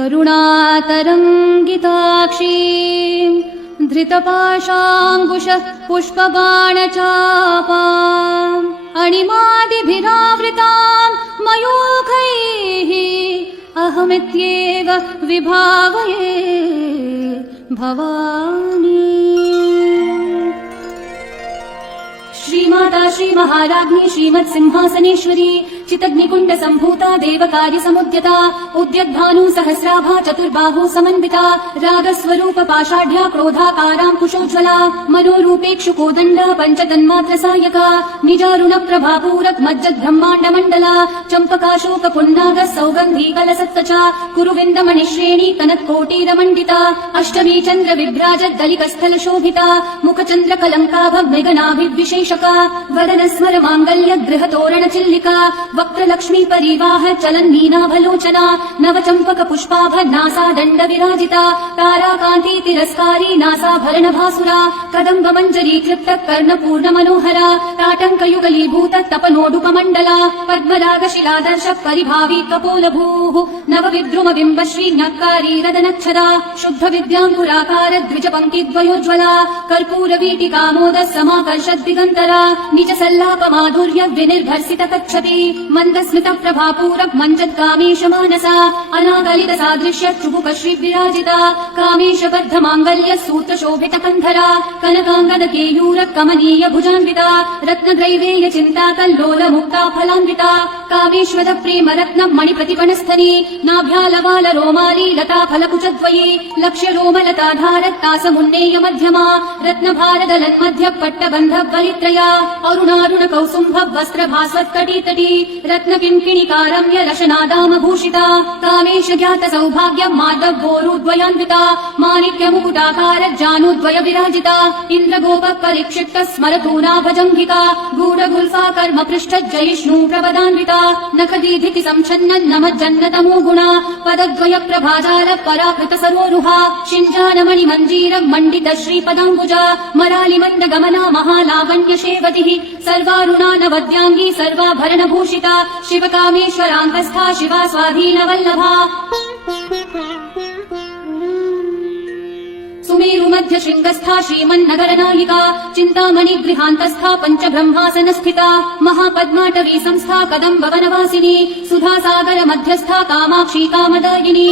करुणातरङ्गिताक्षीं धृतपाशाङ्कुशः पुष्पबाणचापाम् अणिमादिभिरावृताम् मयूखैः अहमित्येव विभावये भवानी। श्रीमाता श्रीमहाराज्ञी श्रीमत्सिंहासनेश्वरी चितग्निकुण्ड सम्भूता देवकार्य समुद्यता उद्यद्भानु सहस्राभा चतुर्बाहु समन्विता रागस्वरूप पाषाढ्या क्रोधाकाराङ्कुशोज्ज्वला मनोरूपेक्षु कोदण्ड पञ्चतन्मात्र सायका निजारुण प्रभापूरक मज्जद्ब्रह्माण्ड मण्डला चम्पकाशोक पुन्नाग सौगन्धी कलसत्तचा कुरुविन्दमणिश्रेणी कनत्कोटीरमण्डिता अष्टमी चन्द्र विभ्राजद्दलिकस्थल शोभिता मुखचन्द्र कलङ्काभ मृगनाभिर्विशेषका वदन स्मर माङ्गल्य गृह तोरण चिल्लिका वक्त्रलक्ष्मी परिवाह चलन्नीनाभलोचना नवचम्पक पुष्पाभ नासा दण्ड विराजिता ताराकान्ति तिरस्कारी नासाभरण भासुरा कदम्ब मञ्जरी क्लिप्त कर्णपूर्ण मनोहरा ताटङ्कयुगलीभूत तपनोडुपमण्डला पद्मराग शिलादर्श परिभावी कपोलभूः नव विद्रुम बिम्ब श्रीज्ञकारी रदनच्छदा शुद्ध विद्याङ्कुराकार द्विजपङ्क्तिद्वयोज्ज्वला कर्पूर वीटिकामोद समाकर्षद् दिगन्तरा निज सल्लाप माधुर्य विनिर्भर्सित कच्छति मन्दस्मित प्रभापूरक मञ्जत्कामेश मानसा अनागलित सादृश्य चुबुक श्री विराजिता कामेश बद्ध माङ्गल्य सूत्र शोभित कन्धरा कनकाङ्गद केयूर कमनीय भुजान्विता रत्नद्रैवेय चिन्ता कल्लोल मुक्ता फलान्विता कामेश्वर प्रेम रत्न मणि प्रतिपणस्थनी नाभ्यालवाल रोमाली लता फलकुचद्वयी लक्ष्य रोमलताधारत्ता समुन्नेय मध्यमा रत्न भारदलन्मध्य पट्टबन्ध वलित्रया अरुणारुण कौसुम्भ वस्त्र भास्वत्कटीतटी रत्न किङ्किणिकारम्य रशनादाम भूषिता कामेश ज्ञात सौभाग्य मार्दवोरुद्वयान्विता माणिक्य मुकुटाकार जानुद्वय विराजिता इन्द्रगोप परिक्षिप्त स्मरतूना भजङ्गिका गूढगुल्फा कर्म पृष्ठ जयिष्णु प्रपदान्विता नखदीधिति संच्छन्न नमज्जन्नतमो गुणा पदद्वय प्रभाजाल पराकृत सरोरुहा शिञ्जानमणि मञ्जीर मण्डित श्रीपदाम्बुजा मरालि मण्ड गमना महालावण्य शेवतिः सर्वारुणा नवद्याङ्गी सर्वाभरण भूषिता शिवकामेश्वराङ्गस्था शिवा स्वाधीन वल्लभा सुमेरु मध्य शृङ्गस्था श्रीमन्नगरनायिका चिन्तामणि गृहान्तस्था पञ्चब्रह्मासन स्थिता महापद्माटवी संस्था कदम्ब वनवासिनी सुधासागर मध्यस्था कामाक्षी कामदायिनी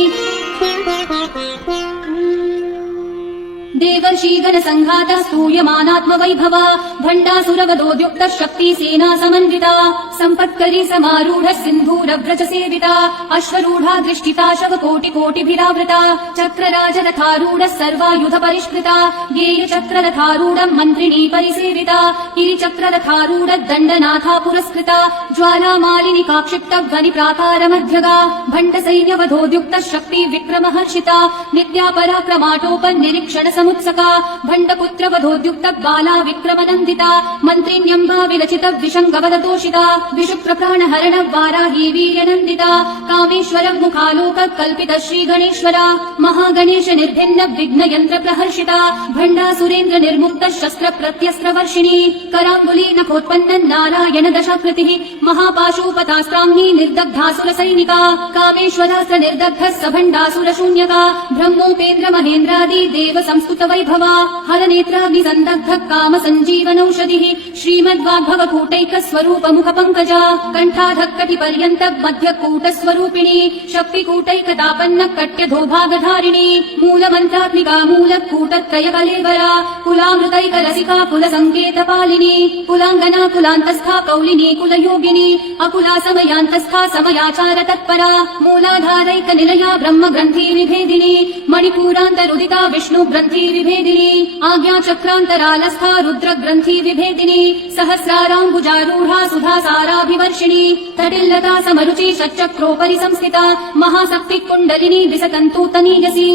देवर्षीगण संघाता स्तूयमानात्म वैभवा भण्डासुरवदोद्युक्त शक्ति सेना समन्विता सम्पत्करी समारूढ सिन्धूर व्रज सेविता अश्वरूढा दृष्टिता शव कोटि कोटिभिरावृता चक्रराज रथारूढ सर्वायुध परिष्कृता गेय चक्र रथारूढ मन्त्रिणी परिसेविता गिरिचक्र रथारूढ दण्डनाथा पुरस्कृता ज्वाला मालिनी काक्षिप्त गनि प्राकार मध्यगा भण्ड सैन्यवधोद्युक्त शक्ति विक्रमहर्षिता नित्या पराक्रमाटोप निरीक्षण समुत्सका भण्डपुत्र वधोद्युक्त बाला विक्रमनन्दिता मन्त्रिण्यम्बा विरचित विशङ्गवदतोषिता विशुक्रप्राण हरण वाराही वीर्यनन्दिता कामेश्वर मुखालोक कल्पित श्रीगणेश्वरा महागणेश निर्भिन्न विघ्न यन्त्र प्रहर्षिता भण्डासुरेन्द्र निर्मुक्त शस्त्र प्रत्यस्त्र वर्षिणी कराङ्गुली नखोत्पन्न नारायण दशाकृतिः महापाशोपतास्त्राङ्गी निर्दग्धासुर सैनिका कामेश्वरास्त्र निर्दग्ध सभण्डासुर शून्यका ब्रह्मोपेन्द्र महेन्द्रादि देव संस्तुत वैभवा हरनेत्राग्नि सन्दग्ध काम सञ्जीवनौषधिः श्रीमद्वाग्भव कूटैक स्वरूप मुख पङ्कजा कण्ठाधक्कटि पर्यन्त मध्य कूट स्वरूपिणी शक्ति कूटैक तापन्न कट्य धोभागधारिणी मूल मन्त्रात्मिका मूल कूटत्रय कलेवरा कुलामृतैक रसिका कुल संकेत पालिनी कुलाङ्गना कुलान्तस्था कौलिनी कुलयोगिनी अकुला समयान्तस्था समयाचार तत्परा मूलाधारैक निलया ब्रह्म ग्रन्थि विभेदिनी मणिपूरान्तरुदिता विष्णु ग्रन्थि विभेदिनी आज्ञा चक्रान्तरालस्था रुद्र ग्रन्थि विभेदिनी सहस्राराम्बुजारूढा सुधासाराभिवर्षिणी तटिल्लता समरुचि षट्चक्रोपरि संस्थिता महाशक्ति कुण्डलिनी विसतन्तु तनीयसी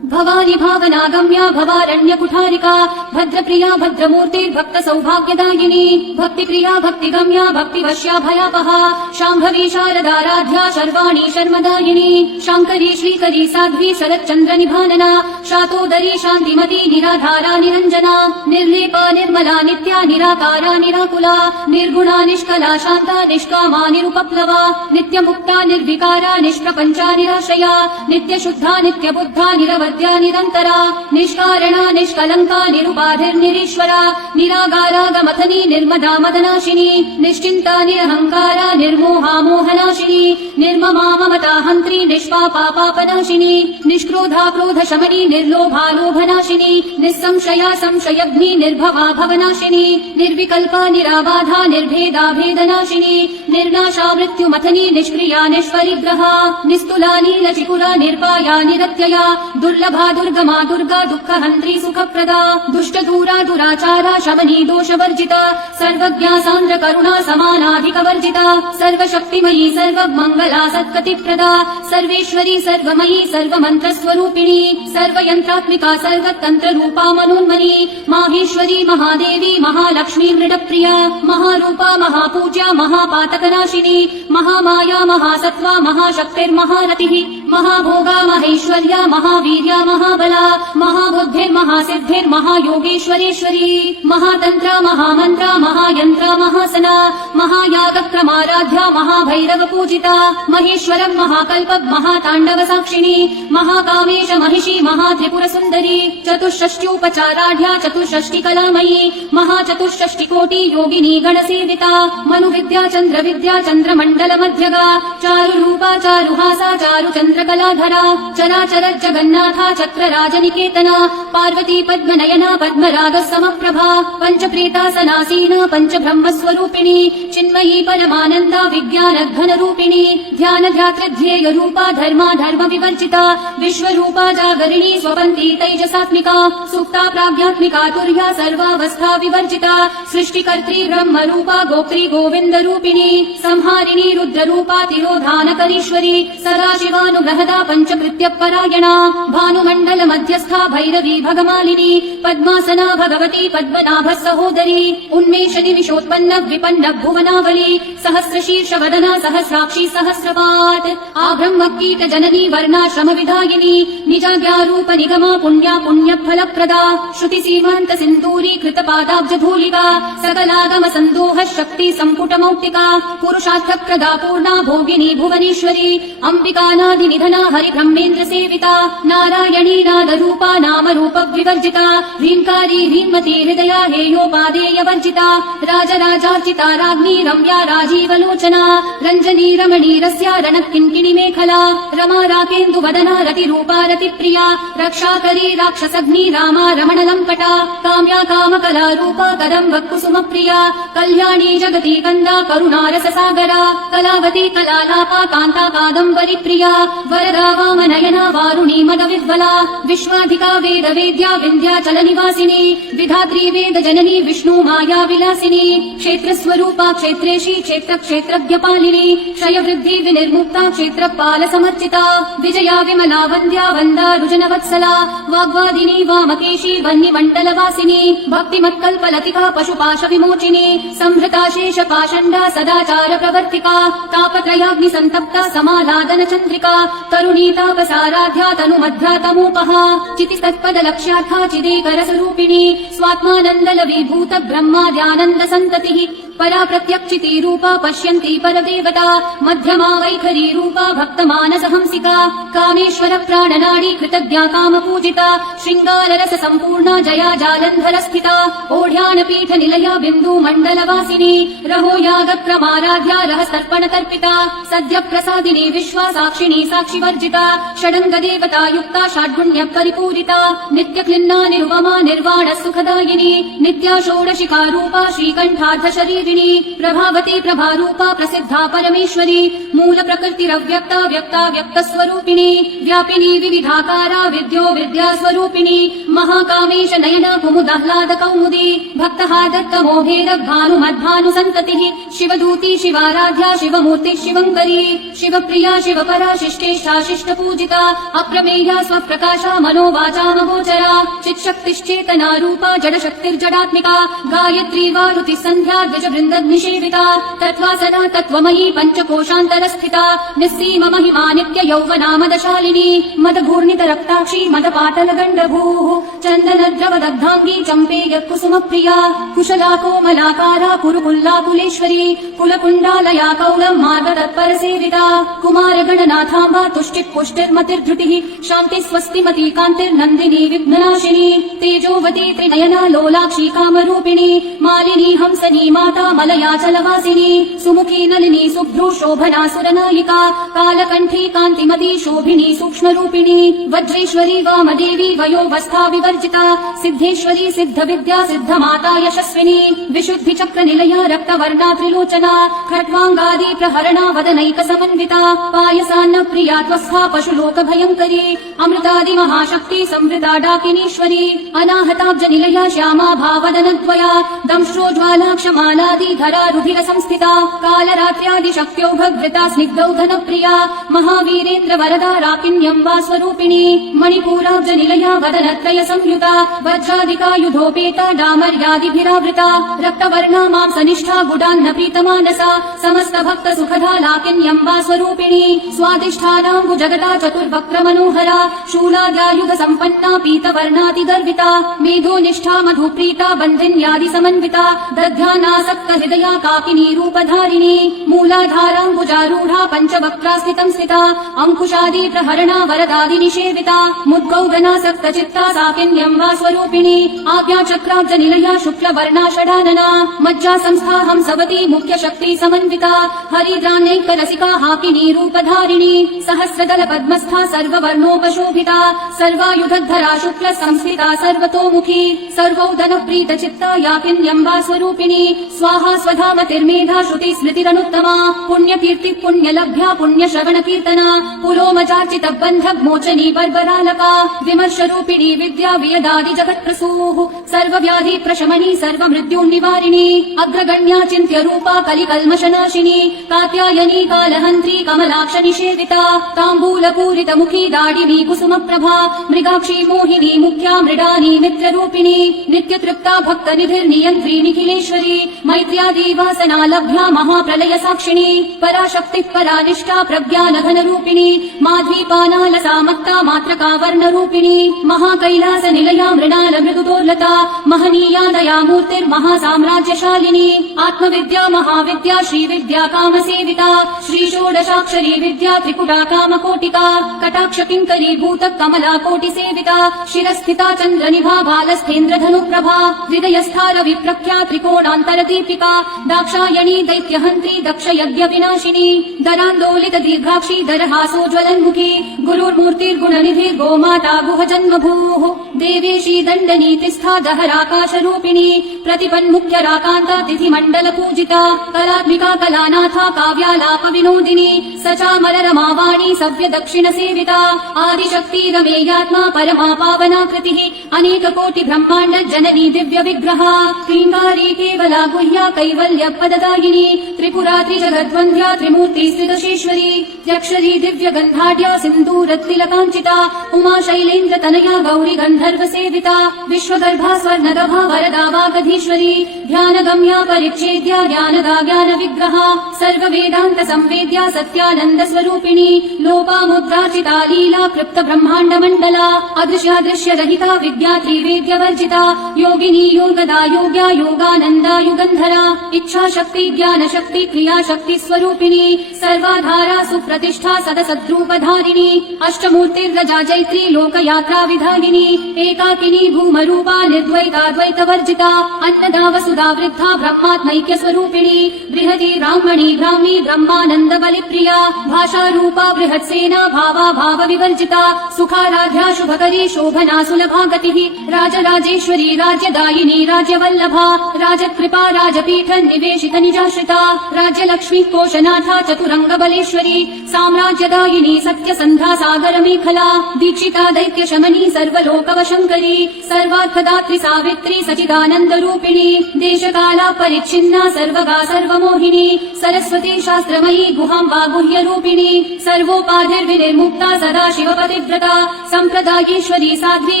भवानि भावनागम्या भवारण्यकुठारिका भद्रप्रिया भद्रमूर्तिर्भक्त सौभाग्यदायिनी भक्तिप्रिया भक्तिगम्या भक्तिवश्या भयापहा शाम्भवी शारदाराध्या शर्वाणी शर्मदायिनी शाङ्करी श्रीकरी साध्वी शरच्चन्द्र निभानना शातोदरी शान्तिमती निराधारा निरञ्जना निर्लेपा निर्मला नित्या निराकारा निराकुला निर्गुणा निष्कला शान्ता निष्कामा निरुपप्लवा नित्यमुक्ता निर्विकारा निष्प्रपञ्चा निराश्रया नित्यशुद्धा नित्यबुद्धा निरवद्या निरन्तरा निष्कारणा निष्कलङ्का निरुपाधिर्निरीश्वरा निरागारागमथनी निर्मदा मदनाशिनी निश्चिन्ता निरहङ्कारा निर्मोहा मोहनाशिनी निर्ममा ममता हन्त्री निष्पापा पापनाशिनी निष्क्रोधा क्रोधशमनी निर्लोभा लोभनाशिनी निस्संशया संशयग्नि निर्भवा भवनाशिनी निर्विकल्पा निराबाधा निर्भेदा भेदनाशिनी निर्नाशा मृत्युमथनी निष्क्रिया निष्परिग्रहा निस्तुला नीलचिकुरा निर्पाया निरत्यया दुर्लभा दुर्गमा दुर्गा दुःखहन्त्री सुखप्रदा दुष्टदूरा दुराचारा शमनी दोषवर्जिता सर्वज्ञा सान्द्र करुणा समानाधिकवर्जिता सर्वशक्तिमयी सर्वमङ्गला सत्कतिप्रदा सर्वेश्वरी सर्वमयी सर्वमन्त्रस्वरूपिणी सर्वयन्त्रात्मिका सर्वतन्त्ररूपा मनोन्मनी माहेश्वरी महादेवी महालक्ष्मी मृडप्रिया महारूपा महापूज्या महापातकनाशिनी महामाया महासत्त्वा महाशक्तिर्महारतिः महाभोगा महेश्वर्या महावीर्या महाबला महाबुद्धिर्महासिद्धिर्महायोगेश्वरेश्वरी महातन्त्रा महामन्त्रा महायन्त्रा महासना महायागक्रमाराध्या महाभैरवपूजिता महेश्वरम् महाकल्पम् महाताण्डव साक्षिणी महाकामेश महिषी महात्रिपुरसुन्दरी चतुष्षष्ट्यूपचाराढ्या चतुष्षष्टिकलामयी महाचतुष्षष्टिकोटि योगिनी गणसेविता मनुविद्या चन्द्रविद्या चन्द्रमण्डलमध्यगा चारुरूपा चारुहासा चारुचन्द्रकलाधरा चराचर जगन्नाथा चक्रराजनिकेतना पार्वती पद्मनयना पद्मरागसमप्रभा पञ्चप्रेतासनासीना पञ्चब्रह्मस्वरूपिणी चिन्मयी परमानन्दा विज्ञानघनरूपिणी ध्यानध्यातृध्येयरूपा धर्मा धर्मविवर्जिता विश्वरूपा जागरिणी स्वपन्ती तैजसात्मिका सुप्ता प्राज्ञात्मिका तुर्या सर्वावस्था विवर्जिता सृष्टिकर्त्री ब्रह्मरूपा गोप्त्री गोविन्दरूपिणी संहारिणी रुद्ररूपा तिरोधानकरीश्वरी सदाशिवानुग्रहदा पञ्चकृत्यपरायणा भानुमण्डल मध्यस्था भैरवी भगमालिनी पद्मासना भगवती पद्मनाभ सहोदरी उन्मेष निमिषोत्पन्न विपन्न भुवनावली सहस्रशीर्षवदना सहस्राक्षी सहस्रपात् आब्रह्मकीट जननी वर्णाश्रम विधायिनी निजाज्ञारूप निगमा पुण्या पुण्यफलप्रदा श्रुति सीमान्त सिन्दूरी कृतपादाब्ज धूलिका सकलागम सन्दोह शक्ति सम्पुटमौक्तिका पुरुषार्थप्रदा पूर्णा भोगिनी भुवनेश्वरी अम्बिकानादिनिधना हरिब्रह्मेन्द्र सेविता नारायणी नादरूपा नामरूप विवर्जिता ह्रीङ्कारी ह्रीन्मती हृदया हेयोपादेयवर्जिता राजराजार्चिता राज्ञी रम्या राजीवलोचना रञ्जनी रमणी रस्या रणकिङ्किणी मेखला रमा राकेन्दुवदना रतिरूपा रतिप्रिया रक्षाकरी राक्षसग्नी रामा रमणलम्पटा काम्या कामकला रूपा कदम्बकुसुमप्रिया कल्याणी जगती कन्दा करुणारससागरा कलावती कलालापा कान्ता कादम्बरी प्रिया वरदा वामनयना वारुणी मदविह्वला विश्वाधिका वेदवेद्या विन्ध्याचलनिवासिनी विधात्री वेदजननी विष्णु माया विलासिनी क्षेत्रस्वरूपा क्षेत्रेशी क्षेत्रक्षेत्रज्ञपालिनी क्षयवृद्धि विनिर्मुक्ता क्षेत्रपाल समर्चिता विजया विमला वन्द्या वन्दा रुजनवत्सला वाग्वादिनी वामकेशी वह्निमण्डलवासिनी भक्तिमत्कल्पलतिका पशुपाश विमोचिनी संहृता शेषपाषण्डा सदाचार प्रवर्तिका तापत्रयाग्निसन्तप्ता समालादन चन्द्रिका तरुणी तापसाराध्या तनुमध्या तमोपहा चितिस्तत्पदलक्ष्यार्था चिदेकरसरूपिणी स्वात्मानन्दलवीभूत ब्रह्माद्यानन्द सन्ततिः परा प्रत्यक्षिती रूपा पश्यन्ती परदेवता मध्यमा वैखरी रूपा भक्तमानसहंसिका कामेश्वर प्राणनाडी कृतज्ञा कामपूजिता शृङ्गाररस सम्पूर्णा जया जालन्धर स्थिता ओढ्यानपीठ निलया बिन्दु मण्डलवासिनी रहो यागक्रमाराध्या रहस्तर्पण तर्पिता सद्य प्रसादिनी विश्वा साक्षिणी साक्षिवर्जिता षडङ्ग देवता युक्ता षड्गुण्य परिपूरिता नित्यक्लिन्ना निरुपमा निर्वाण सुखदायिनी नित्या षोडशिका रूपा श्रीकण्ठार्ध शरीरिणी स्वरूपिणी प्रभावती प्रभारूपा प्रसिद्धा परमेश्वरी मूल प्रकृतिरव्यक्ता व्यक्ता व्यक्त स्वरूपिणी व्यापिनी विविधाकारा विद्यो विद्या स्वरूपिणी महाकामेश नयन कुमुदाह्लाद कौमुदी भक्तः दत्त मोहेर भानुमद्भानु संततिः शिवदूती शिवाराध्या शिवमूर्ति शिवङ्करी शिवप्रिया शिवपरा शिष्टेष्ठा शिष्टपूजिता अप्रमेया स्वप्रकाशा मनोवाचा महोचरा चित्शक्तिश्चेतना रूपा जडशक्तिर्जडात्मिका गायत्री वारुति सन्ध्या द्विजवृन्दनिषेविता तत्त्वासना तत्त्वमयी पञ्चकोशान्तरस्थिता निस्सीम महिमा नित्य यौवनामदशालिनी मदघूर्णितरक्ताक्षी मदपाटलगण्डभूः चन्दनद्रवदग्धाङ्गी चम्पेय कुसुमप्रिया कुशला कोमलाकारा कुरुकुल्लाकुलेश्वरी कुलकुण्डालया कौलं मार्गतत्परसेविता कुमारगणनाथाम्बा तुष्टिः पुष्टिर्मतिर्धृतिः शान्ति स्वस्तिमती कान्तिर्नन्दिनी विघ्ननाशिनी तेजोवती त्रिनयना लोलाक्षी कामरूपिणी मालिनी हंसनी माता मलयाचलवासिनी सुमुखी नलिनी शुभ्रू शोभना सुरनायिका कालकण्ठी कान्तिमती शोभिनी सूक्ष्मरूपिणी वज्रेश्वरी वामदेवी वयोवस्था विवर्जिता सिद्धेश्वरी सिद्धविद्या सिद्धमाता यशस्विनी विशुद्धिचक्रनिलया रक्तवर्णा त्रिलोचना खट्वाङ्गादि प्रहरणा वदनैकसमन्विता पायसान्न प्रिया त्वस्था पशुलोकभयङ्करी अमृतादि महाशक्ति संवृता डाकिनीश्वरी अनाहताब्जनिलया श्यामा भावदनद्वया दंष्ट्रोज्ज्वाला क्षमालादि धरा रुधिर संस्थिता कालरात्र्यादिशक्त्योभवृता स्निग्धौधनप्रिया महावीरेन्द्र वरदा राकिन्यम्बा स्वरूपिणी मणिपूराब्जनिलया वदनत्रय संयुता वज्रादिकायुधोपेता डामर्यादिभिरावृता रक्तवर्णा मांसनिष्ठा गुडान्न प्रीतमानसा समस्त भक्त सुखदा लाकिन्यम्बा स्वरूपिणी स्वादिष्ठानाम्बुजगदा चतुर्वक्र मनोहरा शूलाद्यायुध सम्पन्ना पीतवर्णातिगर्विता मेधोनिष्ठा मधुप्रीता बन्धिन्यादि समन्विता दध्यानासक्त हृदया काकिनी रूपधारिणी मूलाधाराम्बुजारूढा पञ्चवक्त्रास्थितं स्थिता अंकुशादि प्रहरणा वरदादि निषेविता मुद्गौगनासक्त चित्ता साकिन्यम्बा स्वरूपिणी आज्ञाचक्राब्जनिलया शुक्लवर्णा षडानना मज्जा संस्था हंसवती मुख्य शक्ति समन्विता हरिद्रान्यैकरसिका हाकिनी रूपधारिणी सहस्रदल पद्मस्था सर्ववर्णोपशोभिता सर्वायुधधरा शुक्ल संस्थिता सर्वतोमुखी सर्वौदन प्रीत चित्ता याकिन्यम्बा स्वरूपिणी स्वाहा स्वधामतिर्मेधा श्रुति स्मृतिरनुत्तमा पुण्यकीर्ति पुण्यलभ्या पुण्यश्रवण कीर्तना पुलोमजार्चित बन्ध मोचनी बर्बरालका विमर्शरूपिणी विद्या वियदादि जगत्प्रसूः सर्वव्याधि प्रशमनी सर्वमृत्युन्निवारिणी अग्रगण्या चिन्त्य रूपा कलिकल्मषनाशिनी कात्यायनी कालहन्त्री कमलाक्ष निषेविता ताम्बूलपूरित मुखी दाडिनी कुसुमप्रभा मृगाक्षी मोहिनी मुख्या मृडानी मित्ररूपिणी नित्यतृप्ता भक्तनिधिर्नियन्त्री निखिलेश्वरी मैत्र्यादि वासना लभ्या महाप्रलय साक्षिणी पराशक्तिः परानिष्ठा प्रज्ञानघनरूपिणी माध्वीपानालसा मक्ता मात्रका वर्णरूपिणी महाकैलास निलया मृणाल मृदुदोर्लता महनीया दयामूर्तिर्महासाम्राज्यशालिनी आत्मविद्या महाविद्या श्रीविद्या कामसेविता श्रीषोडशाक्षरी विद्या त्रिपुटा कामकोटिका कटाक्ष किङ्करी भूत कमला कोटिसेविता शिरस्थिता चन्द्रनिभा बालस्थेन्द्रधनुप्रभा हृदयस्था रविप्रख्या त्रिकोणान्तरदीपिका दाक्षायणी दैत्यहन्त्री दक्षयज्ञविनाशिनी दरान्दोलित दीर्घाक्षी दरहासोज्ज्वलन्मुखी गुरुर्मूर्तिर्गुणनिधिर्गोमाता गुहजन्मभूः देवेशी दण्डनीतिस्था दहराकाशरूपिणी प्रतिपन्मुख्यराकान्ता तिथिमण्डलपूजिता कलात्मिका कलानाथा काव्यालाप विनोदिनी सचामररमावाणी सव्य दक्षिण सेविता आदिशक्ति रमेयात्मा परमा पावनाकृतिः अनेक कोटि ब्रह्माण्ड जननी दिव्य विग्रहा क्रीङ्कारी केवला गुह्या कैवल्य पददायिनी त्रिपुरा त्रिजगद्वन्द्या त्रिमूर्ति स्त्रिदशेश्वरी यक्षरी दिव्य गन्धाढ्या सिन्दूरतिलकाञ्चिता उमा शैलेन्द्र तनया गौरी गन्धर्व सेविता विश्वगर्भा स्वर्णगभा वरदा वागधीश्वरी ध्यानगम्या परिच्छेद्या ज्ञानदा ज्ञान विग्रहा सर्ववेदान्त संवेद्या सत्यानन्द स्वरूपिणी लोपामुद्राचिता लीला कृप्त ब्रह्माण्ड मण्डला अदृश्यादृश्य रहिता विद्या त्रिवेद्य वर्जिता योगिनी योगदा योग्या योगानन्दा युगन्धरा इच्छा शक्ति ज्ञान शक्ति क्रिया शक्ति स्वरूपिणी सर्वाधारा सुप्र सुप्रतिष्ठा सदसद्रूपधारिणी अष्टमूर्तिर्गजा जैत्री लोकयात्रा विधायिनी एकाकिनी भूमरूपा निर्द्वैताद्वैतवर्जिता अन्नदा वसुधा वृद्धा ब्रह्मात्मैक्य स्वरूपिणी बृहती ब्राह्मणी ब्राह्मी ब्रह्मानंद बलिप्रिया भाषा रूपा बृहत्सेना भावा भाव विवर्जिता सुखाराध्या शुभकरी शोभना सुलभा गतिः राजराजेश्वरी राज्यदायिनी राज्यवल्लभा राजकृपा राजपीठ निवेशित निजाश्रिता राज्यलक्ष्मी कोशनाथा चतुरंग बलेश्वरी साम्राज्यदायिनी सत्यसन्धा सागर मेखला दीक्षिता दैत्य शमनी सर्वलोकवशंकरी सर्वार्थदात्री सावित्री सचिदानंद रूपिणी देशकाला परिच्छिन्ना सर्वगा सर्वमोहिनी सरस्वती शास्त्रमयी गुहाम्बा गुह्य रूपिणी सर्वोपाधिर्विनिर्मुक्ता सदा शिवपतिव्रता संप्रदायेश्वरी साध्वी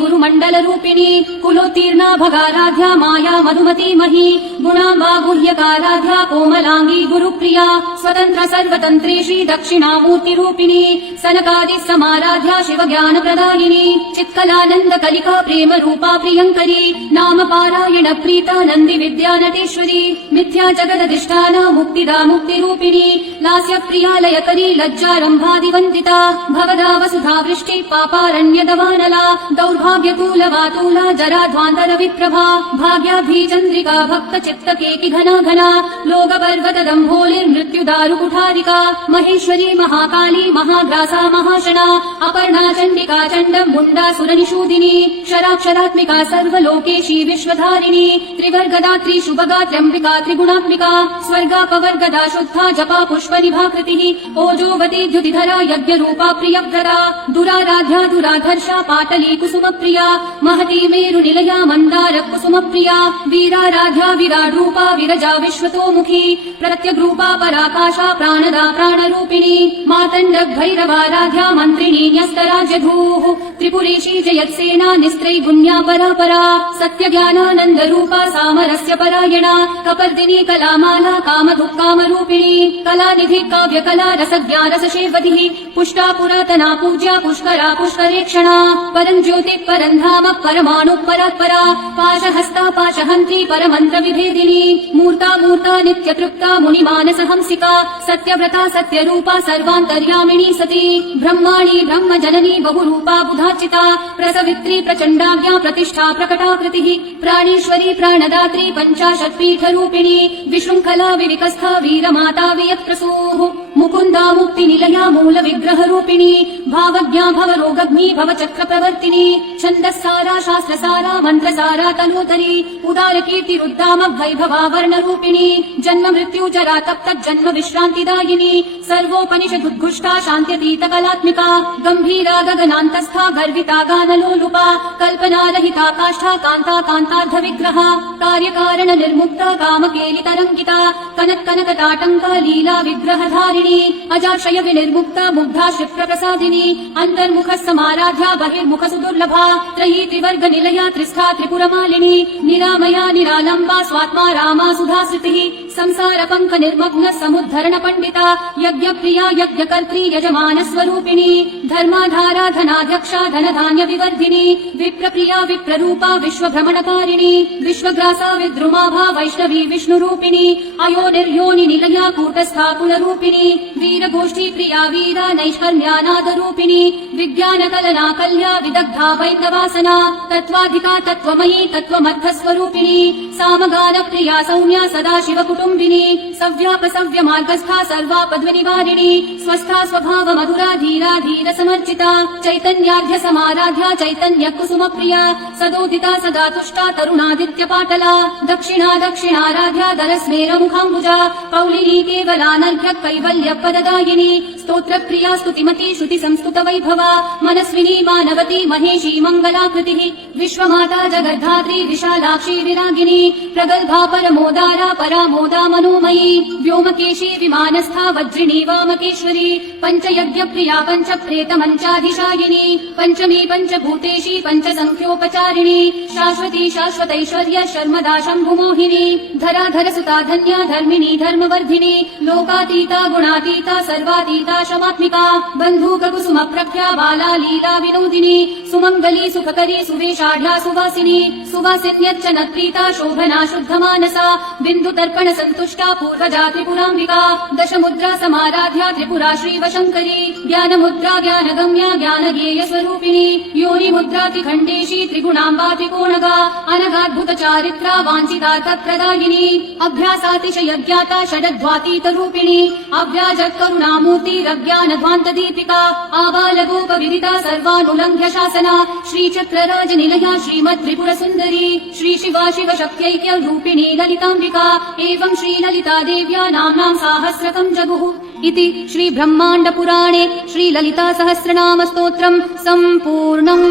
गुरुमण्डल रूपिणी कुलोत्तीर्णा भगाराध्या माया मधुमती मही गुणाम्बा गुह्यकाराध्या कोमलांगी गुरुप्रिया स्वतंत्र सर्वतन्त्री श्री दक्षिणामूर्ति रूपिणी सनकादि समाराध्या शिव ज्ञान प्रदायिनी चित्कलानंद कलिका प्रेम रूपा प्रियंकरी नाम पारायण प्रीता नंदी विद्या नटेश्वरी मिथ्या जगदधिष्ठाना मुक्तिदा मुक्ति रूपिणी लास्य प्रिया लयकरी लज्जारंभादिवन्दिता भवदा वसुधा वृष्टि पापारण्यदवानला दौर्भाग्यतूलवातूला जराध्वान्तर विप्रभा भाग्याभीचन्द्रिका भक्त चित्तकेकि घना घना लोकपर्वत दम्भोलिर्मृत्युदारुकुठारिका महेश्वरी महाकाली महाग्रासा महाशना अपर्णा चण्डिका चण्डं मुण्डा सुरनिषूदिनी क्षराक्षरात्मिका सर्वलोकेशी विश्वधारिणी त्रिवर्गदात्री शुभगा त्र्यम्बिका त्रिगुणात्मिका स्वर्गापवर्गदा शुद्धा जपा पुष्पनिभाकृतिः ओजोवती द्युतिधरा यज्ञरूपा प्रियव्रता दुराराध्या दुराधर्षा पाटली कुसुमप्रिया महती मेरुनिलया मन्दार कुसुमप्रिया वीराराध्या विराड्रूपा विरजा विश्वतोमुखी प्रत्यग्रूपा पराकाशा प्राणदा प्राणरूपिणी मातण्डभैरवाराध्या मन्त्रिणी न्यस्तराज्यधूः त्रिपुरेशी जयत्सेना निस्त्रैगुण्या परापरा सत्यज्ञानानन्दरूपा सामरस्य परायणा कपर्दिनी कलामाला कामधुक्कामरूपिणी कलानिधि काव्यकला रसज्ञा रसशेवधिः पुष्टा पुरातना पूज्या पुष्करा पुष्करेक्षणा परं ज्योतिः परं धाम परमाणुः परात्परा पाशहस्ता पाशहन्त्री परमन्त्र विभेदिनी मूर्ता मूर्ता नित्यतृप्ता मुनिमानसहंसिका सत्यव्रता सत्यरूपा सर्वान्तर्यामिणी सती ब्रह्माणी ब्रह्मजननी बहुरूपा बुधार्चिता प्रसवित्री प्रचण्डाज्ञा प्रतिष्ठा प्रकटाकृतिः प्राणेश्वरी प्राणदात्री पञ्चाशत्पीठरूपिणी विशृङ्खला विविकस्था वीरमाता वियत्प्रसूः मुकुन्दा मुक्तिनिलया मूल विग्रहरूपिणी भावज्ञा भवरोगग्नी भवचक्रप्रवर्तिनी छन्दस्सारा शास्त्रसारा मन्त्रसारा तनोदरी उदारकीर्तिरुद्दाम वैभवा वर्णरूपिणी जन्म मृत्युजरा तप्तज्जन्म विश्रान्तिदायिनी सर्वोपनिषदुद्घुष्टा शान्त्यतीत कलात्मिका गम्भीरा गगनान्तस्था गर्विता गानलोलुपा कल्पनारहिता काष्ठा कान्ता कान्तार्ध विग्रहा कार्यकारण निर्मुक्ता कामकेलितरङ्गिता कनकताटङ्का लीला विग्रहधारिणी अजाशय विनिर्मुक्ता मुग्धा क्षिप्रप्रसादिनी अन्तर्मुख समाराध्या बहिर्मुख सुदुर्लभा त्रयी त्रिवर्ग निलया त्रिस्था त्रिपुरमालिनी निरामया निरालम्बा स्वात्मा रामा सुधाश्रुतिः संसार पंक निर्मग्न समुद्धरण पंडिता यज्ञप्रिया यज्ञकर्त्री यजमान स्वरूपिणी धर्माधारा धनाध्यक्षा धनधान्य विवर्धिनी विप्रप्रिया विप्ररूपा विश्वभ्रमणकारिणी विश्वग्रासा विद्रुमाभा वैष्णवी विष्णुरूपिणी अयो निर्योनि निलया कूटस्था कुलरूपिणी वीरगोष्ठी प्रिया वीरा नैष्कर्म्यानादरूपिणी विज्ञानकलना कल्या विदग्धा वैद्यवासना तत्त्वाधिका तत्त्वमयी तत्त्वमर्थस्वरूपिणी सामगान प्रिया सौम्या सदा शिवकुटुम्बिनी सव्यापसव्य मार्गस्था सर्वापध्वनिवारिणी स्वस्था स्वभाव मधुरा धीरा धीर समर्जिता चैतन्यार्घ्य समाराध्या चैतन्य कुसुम प्रिया सदोदिता सदा तुष्टा तरुणादित्य पाटला दक्षिणा दक्षिणाराध्या दरस्मेर मुखाम्बुजा पौलिनी केवलानर्घ्य कैवल्य पददायिनी स्तोत्र प्रिया स्तुतिमती श्रुति संस्तुत वैभवा मनस्विनी मानवती महेशी मंगलाकृतिः विश्वमाता जगद्धात्री विशालाक्षी विरागिनी प्रगल्भा परमोदारा परामोदा मनोमयी व्योमकेशी विमानस्था वज्रिणी वामकेश्वरी पंचयज्ञ प्रिया पंच प्रेत मंचाधिशायिनी पंचमी पंचभूतेशी पंचसंख्योपचारिणी शाश्वती शाश्वतैश्वर्य शर्मदा शम्भुमोहिनी धराधर सुता धन्या धर्मिणी धर्मवर्धिनी लोकातीता गुणातीता सर्वातीता शमात्मिका बन्धूक कुसुम प्रख्या बाला लीला विनोदिनी सुमंगली सुखकरी सुवेशाढ्या सुवासिनी सुवासिन्यच्चनत्प्रीता शोभना शुद्धमानसा बिन्दु तर्पण सन्तुष्टा पूर्वजा त्रिपुराम्बिका दशमुद्रा समाराध्या त्रिपुरा श्रीवशङ्करी ज्ञानमुद्रा ज्ञानगम्या ज्ञानज्ञेयस्वरूपिणी योनिमुद्रा त्रिखण्डेशी त्रिगुणाम्बा त्रिकोणगा अनघाद्भुत चारित्रा वाञ्छितार्थप्रदायिनी अभ्यासातिशयज्ञाता षडध्वातीतरूपिणी अव्याजत्करुणामूर्तिरज्ञानध्वान्तदीपिका आबालगोपविदिता सर्वानुलङ्घ्य शासना श्रीचक्रराजनिलया श्रीमत्त्रिपुरसुन्दरी श्रीशिवा शिवशक्त्यैक्य रूपिणी ललिताम्बिका एवं श्रीललिता देव्या नाम्नां साहस्रकं जगुः इति श्रीब्रह्माण्डपुराणे श्रीललितासहस्रनामस्तोत्रम् सम्पूर्णम्।